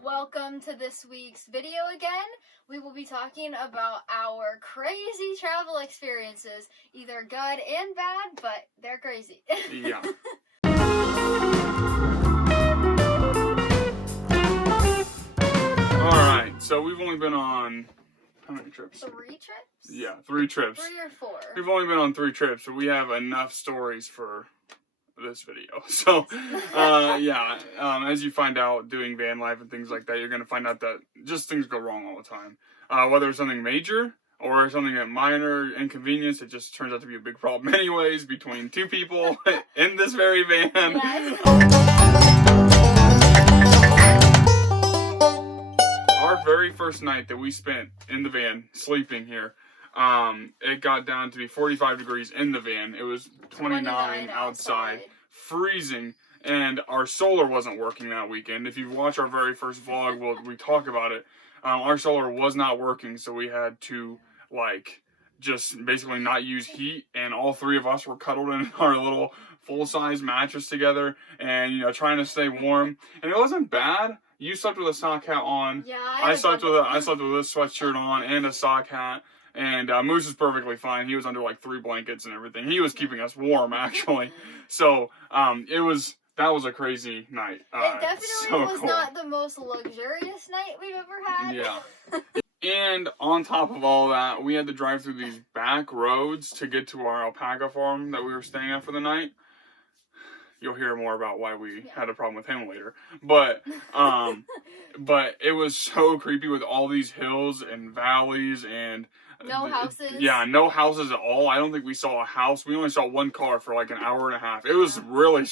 Welcome to this week's video again. We will be talking about our crazy travel experiences, either good and bad, but they're crazy. Yeah. Alright, so we've only been on, how many trips? 3 trips? Yeah, 3 trips. 3 or 4. We've only been on 3 trips, but we have enough stories for this video. So, as you find out doing van life and things like that, you're going to find out that just things go wrong all the time. Whether it's something major or something that minor inconvenience, it just turns out to be a big problem anyways between 2 people in this very van. Yes. Our very first night that we spent in the van sleeping here, it got down to be 45 degrees in the van. It was 29 outside, freezing, and our solar wasn't working that weekend. If you watch our very first vlog, we talk about it. Our solar was not working, so we had to just basically not use heat, and all 3 of us were cuddled in our little full-size mattress together, and trying to stay warm. And it wasn't bad. You slept with a sock hat on. Yeah, I slept with a sweatshirt on and a sock hat. And Moose was perfectly fine. He was under 3 blankets and everything. He was keeping us warm, actually. So that was a crazy night. It definitely was not the most luxurious night we've ever had. Yeah. And on top of all that, we had to drive through these back roads to get to our alpaca farm that we were staying at for the night. You'll hear more about why we had a problem with him later. But it was so creepy with all these hills and valleys and no houses. Yeah, no houses at all. I don't think we saw a house. We only saw 1 car for an hour and a half. It was really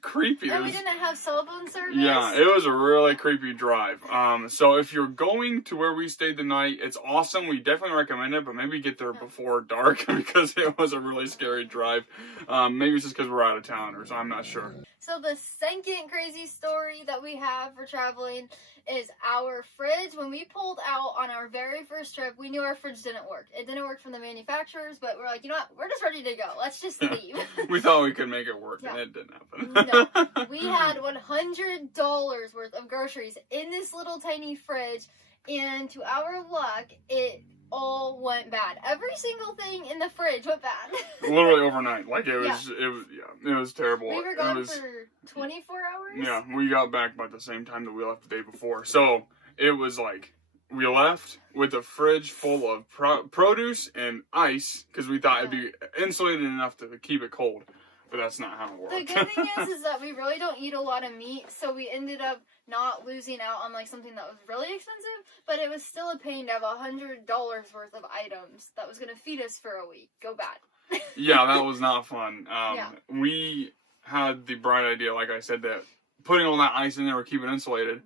creepy. And we didn't have cell phone service. Yeah, it was a really creepy drive. So if you're going to where we stayed the night, it's awesome. We definitely recommend it, but maybe get there before dark because it was a really scary drive. Maybe it's just because we're out of town or so. I'm not sure. So the second crazy story that we have for traveling is our fridge. When we pulled out on our very first trip, we knew our fridge didn't work. It didn't work from the manufacturers, but we're like, you know what? We're just ready to go. Let's just leave. We thought we could make it work, and it didn't happen. No. We had $100 worth of groceries in this little tiny fridge, and to our luck, it all went bad. Every single thing in the fridge went bad. Literally overnight. It was terrible. We were gone for 24 hours? Yeah, we got back by the same time that we left the day before. So, it was we left with a fridge full of produce and ice, because we thought it'd be insulated enough to keep it cold. But that's not how it works. The good thing is that we really don't eat a lot of meat, so we ended up not losing out on something that was really expensive, but it was still a pain to have $100 worth of items that was going to feed us for a week. Go bad. Yeah, that was not fun. We had the bright idea, like I said, that putting all that ice in there would keep it insulated.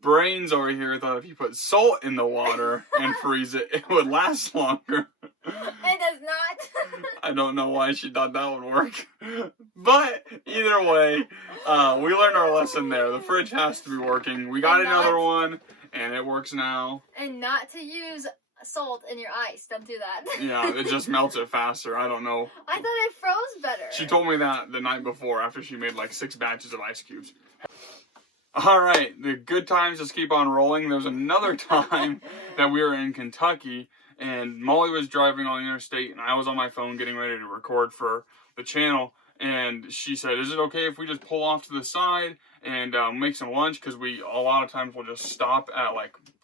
Brains over here thought if you put salt in the water and freeze it, it would last longer. It does not. I don't know why she thought that would work. But either way, we learned our lesson there. The fridge has to be working. We got another one, and it works now. And not to use salt in your ice. Don't do that. Yeah, it just melts it faster. I don't know. I thought it froze better. She told me that the night before after she made 6 batches of ice cubes. Alright, the good times just keep on rolling. There was another time that we were in Kentucky, and Molly was driving on the interstate, and I was on my phone getting ready to record for the channel, and she said, is it okay if we just pull off to the side and make some lunch? Because we, a lot of times, will just stop at,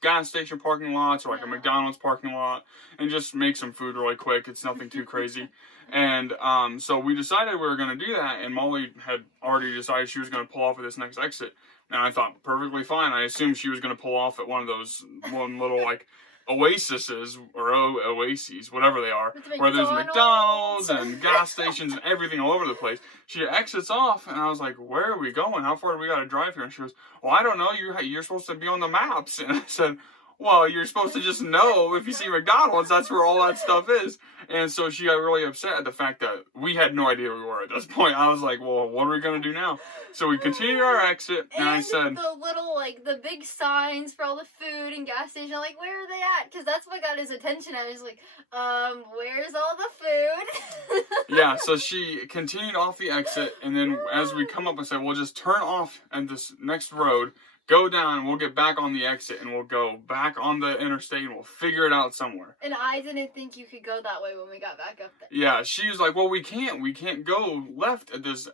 gas station parking lots or, a McDonald's parking lot and just make some food really quick. It's nothing too crazy. And so we decided we were going to do that, and Molly had already decided she was going to pull off at this next exit. And I thought, perfectly fine. I assumed she was going to pull off at one little, oases, or oases, whatever they are, where there's McDonald's and gas stations and everything all over the place. She exits off, and I was like, where are we going? How far do we got to drive here? And she goes, well, I don't know. You're supposed to be on the maps. And I said, well, you're supposed to just know if you see McDonald's, that's where all that stuff is. And so she got really upset at the fact that we had no idea where we were at this point. I was like, well, what are we going to do now? So we continued our exit, and I said... the little, the big signs for all the food and gas station, where are they at? Because that's what got his attention. I was like, where's all the food? Yeah, so she continued off the exit, and then as we come up, I said, well, just turn off at this next road, go down, we'll get back on the exit, and we'll go back on the interstate, and we'll figure it out somewhere. And I didn't think you could go that way when we got back up there. Yeah, she was like, well, we can't go left at this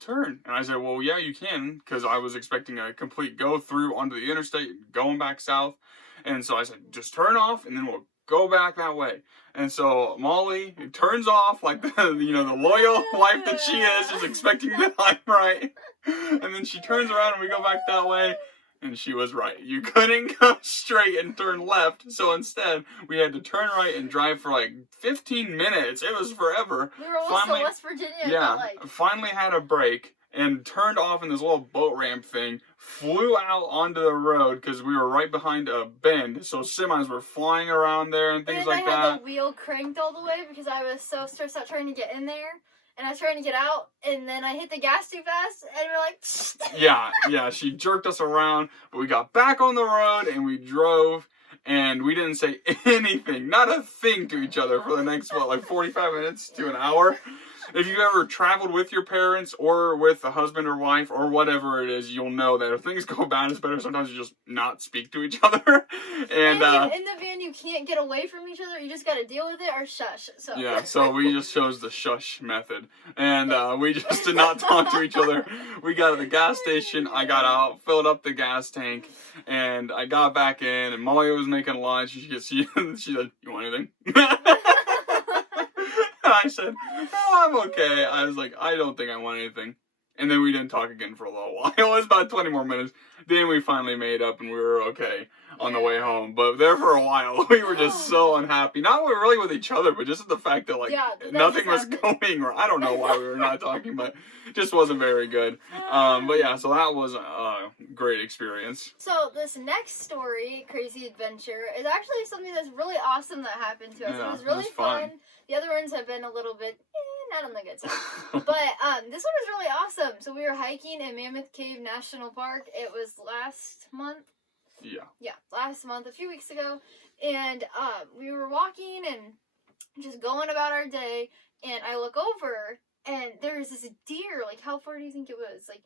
turn. And I said, well, yeah, you can, because I was expecting a complete go through onto the interstate, going back south. And so I said, just turn off, and then we'll go back that way. And so Molly turns off like the loyal wife that she is, just expecting that I'm right. And then she turns around and we go back that way. And she was right. You couldn't go straight and turn left. So instead, we had to turn right and drive for like 15 minutes. It was forever. We were almost in West Virginia. Yeah, finally had a break and turned off in this little boat ramp thing. Flew out onto the road because we were right behind a bend. So semis were flying around there and things like that. And I had the wheel cranked all the way because I was so stressed out trying to get in there. And I was trying to get out, and then I hit the gas too fast, and we're like... Yeah, she jerked us around, but we got back on the road, and we drove, and we didn't say anything, not a thing to each other for the next, 45 minutes to an hour. If you ever traveled with your parents or with a husband or wife or whatever it is, you'll know that if things go bad, it's better sometimes you just not speak to each other. And in the van, you can't get away from each other. You just got to deal with it or shush. So. Yeah, so we just chose the shush method. And we just did not talk to each other. We got to the gas station. I got out, filled up the gas tank, and I got back in. And Molly was making lunch. She said, "You want anything?" I said, "Oh, I'm okay." I was like, "I don't think I want anything." And then we didn't talk again for a little while. It was about 20 more minutes. Then we finally made up and we were okay on the way home. But there for a while, we were just so unhappy. Not really with each other, but just the fact that nothing was going right. I don't know why we were not talking, but it just wasn't very good. But yeah, so that was a great experience. So this next story, Crazy Adventure, is actually something that's really awesome that happened to us. Yeah, it was really fun. The other ones have been a little bit not on the good side. But this one was really awesome. So we were hiking in Mammoth Cave National Park. It was last month. Yeah, last month, a few weeks ago. And we were walking and just going about our day. And I look over and there's this deer. Like, how far do you think it was? Like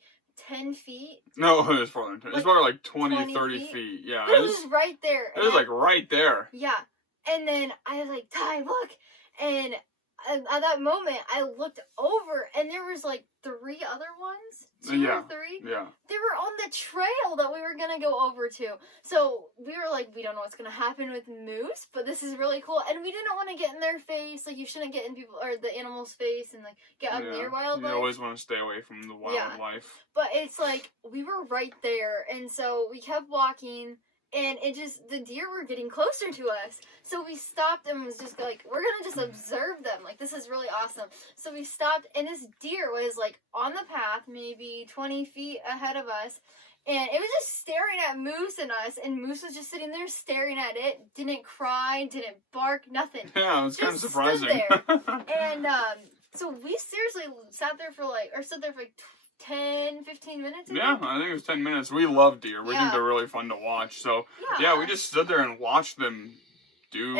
10 feet? No, it was farther than 10. It's probably like 20 30 feet. Yeah. It was right there. It was like right there. Yeah. And then I was like, Ty, look. And at that moment, I looked over, and there was like 3 other ones. 2 or 3. Yeah. They were on the trail that we were going to go over to. So we were like, we don't know what's going to happen with moose, but this is really cool. And we didn't want to get in their face. Like, you shouldn't get in people or the animal's face and like get up near wildlife. You always want to stay away from the wildlife. Yeah. But it's like, we were right there. And so we kept walking. And the deer were getting closer to us. So we stopped and was just like, we're going to just observe them. Like, this is really awesome. So we stopped, and this deer was, like, on the path, maybe 20 feet ahead of us. And it was just staring at Moose and us. And Moose was just sitting there staring at it. Didn't cry, didn't bark, nothing. Yeah, it was kind of surprising. Stood there. And so we seriously stood there for, like 10, 15 minutes? Yeah, I think it was 10 minutes. We love deer. We think they're really fun to watch. So, yeah, we just stood there and watched them do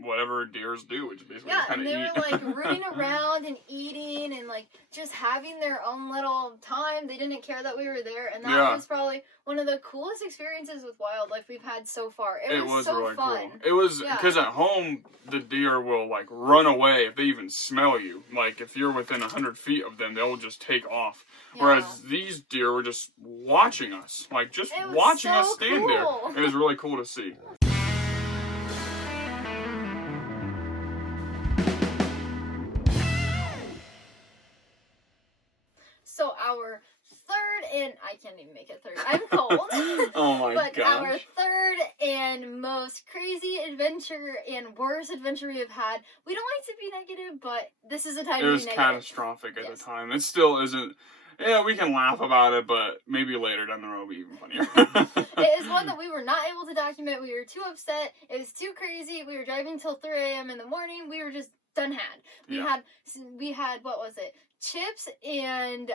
whatever deers do, which is basically kind of eat. Yeah, and they were, like, rooting around and eating and, like, just having their own little time. They didn't care that we were there. And that was probably one of the coolest experiences with wildlife we've had so far. It was so really fun. Cool. It was, because at home, the deer will, like, run away if they even smell you. Like, if you're within 100 feet of them, they'll just take off. Yeah. Whereas these deer were just watching us. Like, just watching us stand there. It was really cool to see. So our third and I can't even make it third. I'm cold. Oh my gosh. But our third and most crazy adventure and worst adventure we have had. We don't like to be negative, but this is a time to be negative. It was catastrophic at the time. It still isn't. Yeah, we can laugh about it, but maybe later down the road it'll be even funnier. It is one that we were not able to document. We were too upset. It was too crazy. We were driving till 3 a.m. in the morning. We were just done had. We had what was it? Chips and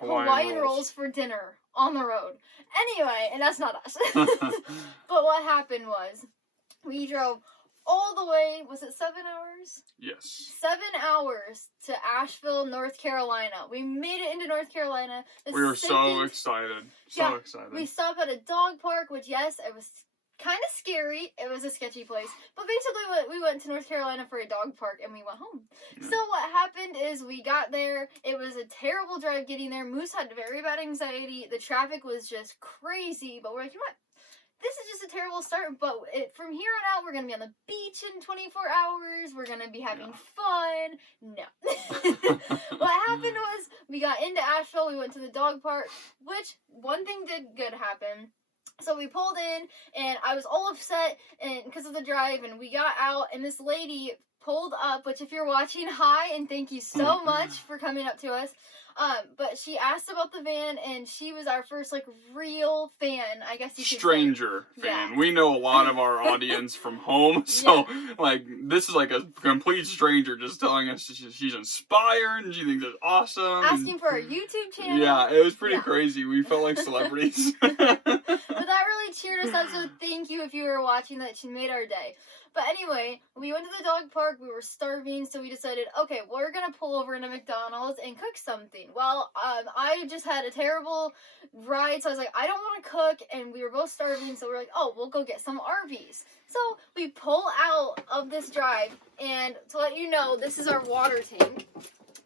Hawaiian rolls for dinner on the road. Anyway, and that's not us. But what happened was we drove all the way, was it 7 hours? Yes. 7 hours to Asheville, North Carolina. We made it into North Carolina. We were so excited. So excited. We stopped at a dog park, which, yes, it was kind of scary. It was a sketchy place. But basically, we went to North Carolina for a dog park, and we went home. Yeah. So what happened is we got there. It was a terrible drive getting there. Moose had very bad anxiety. The traffic was just crazy. But we're like, you know what? This is just a terrible start, but from here on out, we're going to be on the beach in 24 hours. We're going to be having fun. No. What happened was we got into Asheville. We went to the dog park, which one thing did good happen. So we pulled in, and I was all upset because of the drive, and we got out, and this lady pulled up, which if you're watching, hi, and thank you so much for coming up to us. But she asked about the van, and she was our first, like, real fan, I guess you could Stranger say. fan. Yeah. We know a lot of our audience from home, so, like, this is like a complete stranger just telling us she's inspired, and she thinks it's awesome. Asking for our YouTube channel. Yeah, it was pretty crazy. We felt like celebrities. But that really cheered us up, so thank you if you were watching that. She made our day. But anyway, we went to the dog park. We were starving, so we decided, okay, we're going to pull over into McDonald's and cook something. Well, I just had a terrible ride, so I was like, I don't want to cook, and we were both starving, so we're like, oh, we'll go get some Arby's. So we pull out of this drive, and to let you know, this is our water tank.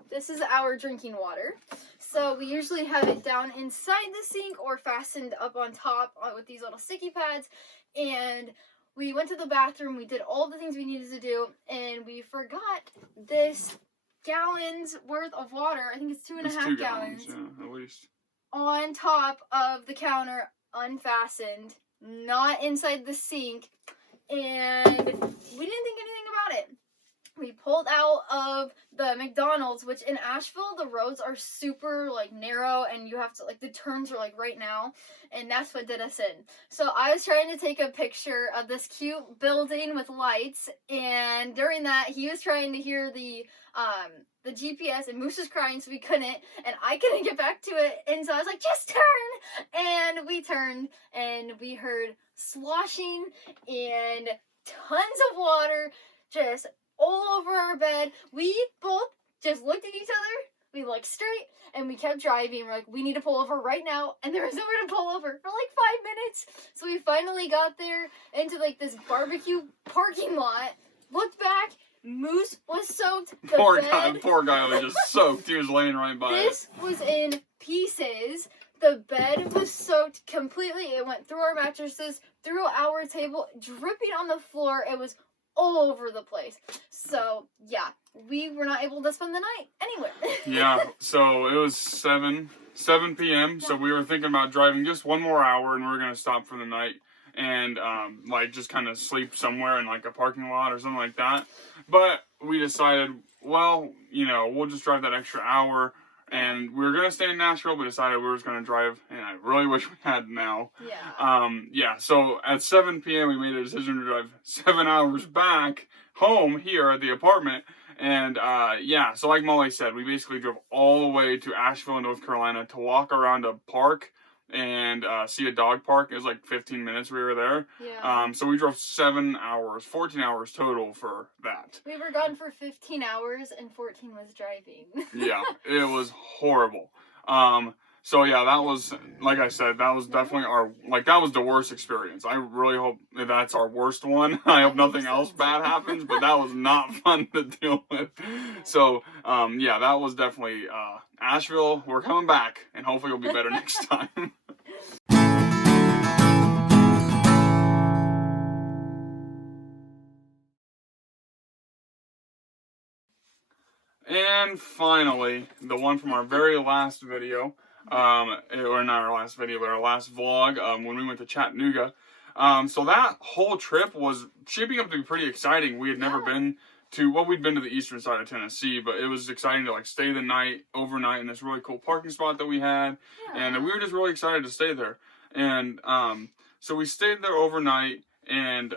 This is our drinking water. So we usually have it down inside the sink or fastened up on top with these little sticky pads, and we went to the bathroom, we did all the things we needed to do, and we forgot this gallons worth of water. I think it's 2.5 gallons. Yeah, at least. On top of the counter, unfastened, not inside the sink, and we didn't think anything about it. We pulled out of the McDonald's, which in Asheville, the roads are super, like, narrow, and you have to, like, the turns are, like, right now, and that's what did us in. So I was trying to take a picture of this cute building with lights, and during that, he was trying to hear the GPS, and Moose was crying, so we couldn't, and I couldn't get back to it, and so I was like, just turn! And we turned, and we heard sloshing, and tons of water, just all over our bed. We both just looked at each other, we looked straight, and we kept driving. We're like, we need to pull over right now, and there was nowhere to pull over for like 5 minutes. So we finally got there into like this barbecue parking lot, looked back, Moose was soaked. Poor guy was just soaked. He was laying right by it. This was in pieces. The bed was soaked completely. It went through our mattresses, through our table, dripping on the floor. It was all over the place. So, yeah, we were not able to spend the night anywhere. Yeah, so it was 7 p.m., so we were thinking about driving just one more hour, and we were going to stop for the night and, like, just kind of sleep somewhere in, like, a parking lot or something like that. But we decided, well, you know, we'll just drive that extra hour. And we were going to stay in Nashville, but decided we were just going to drive, and I really wish we had now. Yeah. So at 7 p.m. we made a decision to drive 7 hours back home here at the apartment. And, so like Molly said, we basically drove all the way to Asheville, North Carolina to walk around a park and see a dog park. It was like 15 minutes we were there. Yeah. So we drove 7 hours, 14 hours total for that. We were gone for 15 hours and 14 was driving. Yeah, it was horrible. So yeah, that was, like I said, that was definitely that was the worst experience. I really hope that's our worst one. I hope nothing else bad happens, but that was not fun to deal with. So, yeah, that was definitely, Asheville, we're coming back, and hopefully it'll be better next time. And finally, the one from our very last video, or not our last video, but our last vlog, when we went to Chattanooga. So that whole trip was shaping up to be pretty exciting. We had never been to, well, we'd been to the eastern side of Tennessee, but it was exciting to, like, stay the night, overnight in this really cool parking spot that we had, and we were just really excited to stay there. And, so we stayed there overnight. And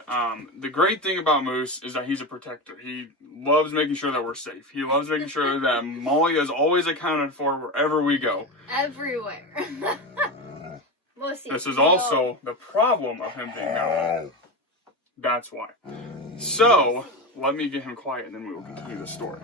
the great thing about Moose is that he's a protector. He loves making sure that we're safe. He loves making sure that Molly is always accounted for wherever we go. Everywhere. This is also the problem of him being out. That's why. So, let me get him quiet and then we will continue the story.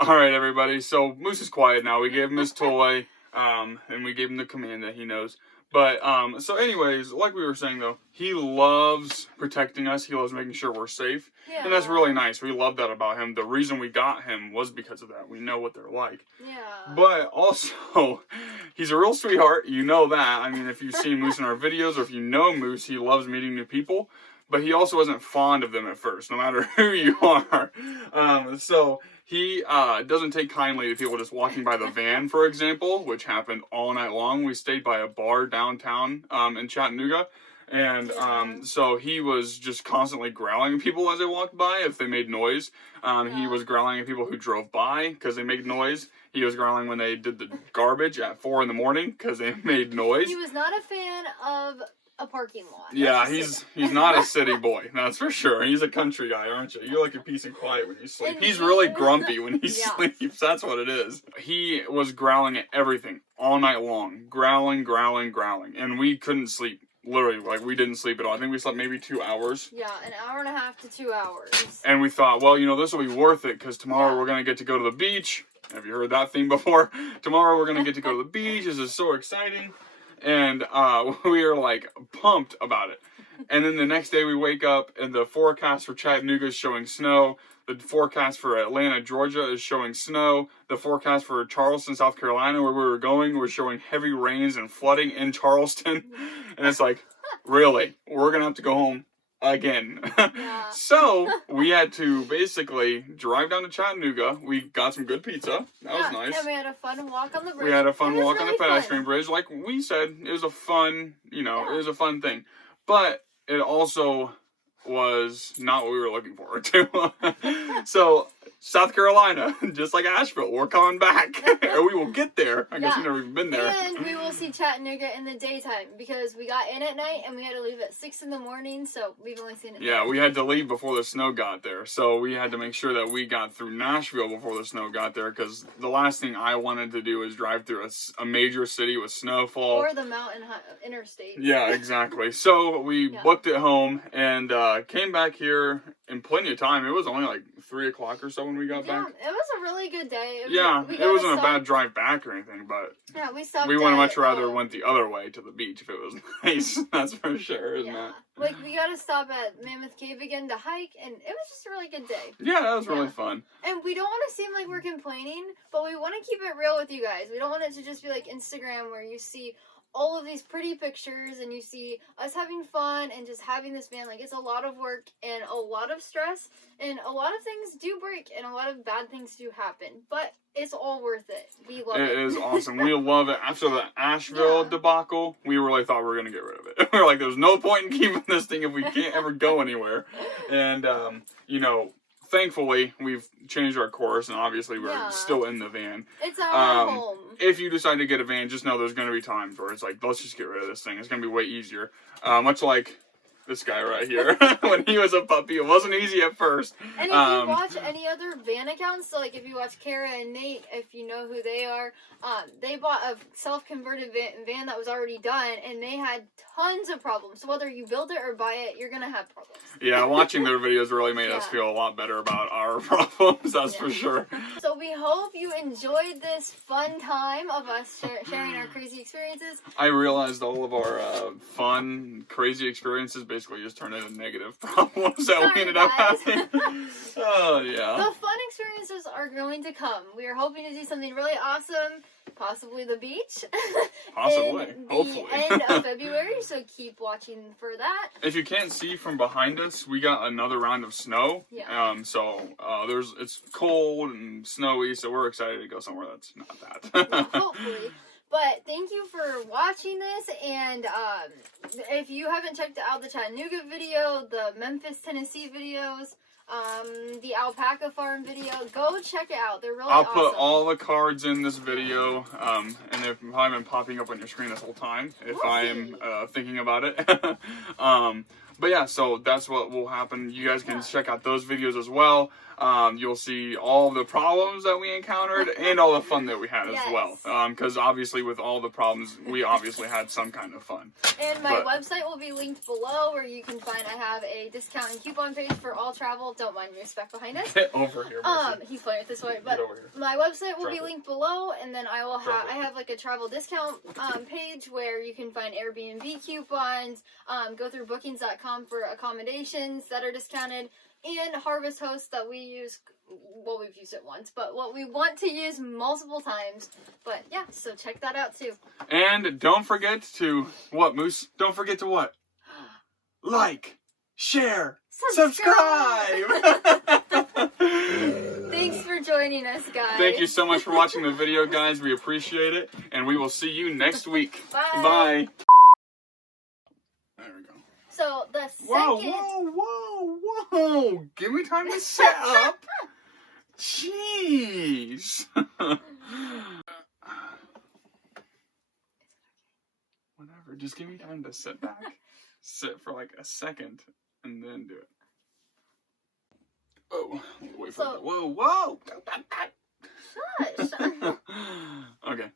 Alright, everybody, so Moose is quiet now. We gave him his toy, and we gave him the command that he knows. But, so anyways, like we were saying though, he loves protecting us. He loves making sure we're safe. Yeah. And that's really nice. We love that about him. The reason we got him was because of that. We know what they're like. Yeah. But also, he's a real sweetheart. You know that. I mean, if you've seen Moose in our videos, or if you know Moose, he loves meeting new people. But he also wasn't fond of them at first, no matter who you are. So he doesn't take kindly to people just walking by the van, for example, which happened all night long. We stayed by a bar downtown in Chattanooga. And so he was just constantly growling at people as they walked by if they made noise. He was growling at people who drove by because they made noise. He was growling when they did the garbage at 4 in the morning because they made noise. He was not a fan of a parking lot. Yeah, he's not a city boy, that's for sure. He's a country guy, aren't you? You like your peace and quiet when you sleep. He's really grumpy when he sleeps. That's what it is. He was growling at everything all night long. Growling, growling, growling. And we couldn't sleep. Literally, like, we didn't sleep at all. I think we slept maybe 2 hours. Yeah, an hour and a half to 2 hours. And we thought, well, you know, this will be worth it because tomorrow we're going to get to go to the beach. Have you heard that theme before? Tomorrow we're going to get to go to the beach. This is so exciting. And we were, like, pumped about it. And then the next day we wake up and the forecast for Chattanooga is showing snow. The forecast for Atlanta, Georgia is showing snow. The forecast for Charleston, South Carolina, where we were going, was showing heavy rains and flooding in Charleston. And it's like, really? We're going to have to go home again. Yeah. So we had to basically drive down to Chattanooga. We got some good pizza. That was nice. And we had a fun walk on the bridge. We had a fun walk on the really pedestrian bridge. Like we said, it was a fun, you know, it was a fun thing. But it also was not what we were looking forward to. So, South Carolina, just like Asheville, we're coming back. Or we will get there. I guess we've never even been there. And we will see Chattanooga in the daytime because we got in at night and we had to leave at 6 in the morning, so we've only seen it. Yeah, we had to leave before the snow got there. So we had to make sure that we got through Nashville before the snow got there because the last thing I wanted to do is drive through a major city with snowfall. Or the mountain interstate. Yeah, exactly. So we booked it home and came back here in plenty of time. It was only like 3 o'clock or so when we got back. Yeah, it was a really good day. It wasn't a bad drive back or anything, but yeah, we stopped. We would have much rather went the other way to the beach if it was nice. That's for sure, isn't it? Like, we got to stop at Mammoth Cave again to hike, and it was just a really good day. Yeah, that was really fun. And we don't want to seem like we're complaining, but we want to keep it real with you guys. We don't want it to just be like Instagram where you see all of these pretty pictures and you see us having fun and just having this van. Like, it's a lot of work and a lot of stress, and a lot of things do break and a lot of bad things do happen, but it's all worth it. We love it. It is awesome. We love it. After the Asheville debacle, we really thought we were going to get rid of it. We were like, there's no point in keeping this thing if we can't ever go anywhere. And, you know, thankfully, we've changed our course, and obviously we're still in the van. It's our home. If you decide to get a van, just know there's going to be times where it's like, let's just get rid of this thing. It's going to be way easier. Much like this guy right here. When he was a puppy, it wasn't easy at first. And if you watch any other van accounts, so like if you watch Kara and Nate, if you know who they are, they bought a self-converted van that was already done, and they had tons of problems. So whether you build it or buy it, you're going to have problems. Yeah, watching their videos really made us feel a lot better about our problems, that's for sure. So we hope you enjoyed this fun time of us sharing our crazy experiences. I realized all of our fun, crazy experiences basically just turned into negative problems that we ended up having. Oh, yeah. The fun experiences are going to come. We are hoping to do something really awesome. Possibly the beach. Possibly. In Hopefully. the end of February, so keep watching for that. If you can't see from behind us, we got another round of snow. Yeah. It's cold and snowy, so we're excited to go somewhere that's not that. Yeah, hopefully. But thank you for watching this, and if you haven't checked out the Chattanooga video, the Memphis, Tennessee videos, the alpaca farm video. Go check it out. They're really I'll awesome. put all the cards in this video, and they've probably been popping up on your screen this whole time if I am thinking about it. But yeah, so that's what will happen. You guys can check out those videos as well. You'll see all the problems that we encountered and all the fun that we had as well. Because obviously with all the problems, we obviously had some kind of fun. And my website will be linked below where you can find, I have a discount and coupon page for all travel. Don't mind me, respect behind us. Get over here, Mercy. He's playing it this way. But my website will be linked below, and then I will have, I have like a travel discount page where you can find Airbnb coupons, go through bookings.com for accommodations that are discounted, and Harvest Host that we use. Well, we've used it once, but what we want to use multiple times. But yeah, so check that out too. And don't forget to, what, Moose? Don't forget to what? Like, share, subscribe! Thanks for joining us, guys. Thank you so much for watching the video, guys. We appreciate it. And we will see you next week. Bye. Bye. There we go. So the second... Whoa. Give me time to set up. Jeez. Whatever. Just give me time to sit back. Sit for like a second and then do it. Oh, wait for it. Whoa. Shush. Okay.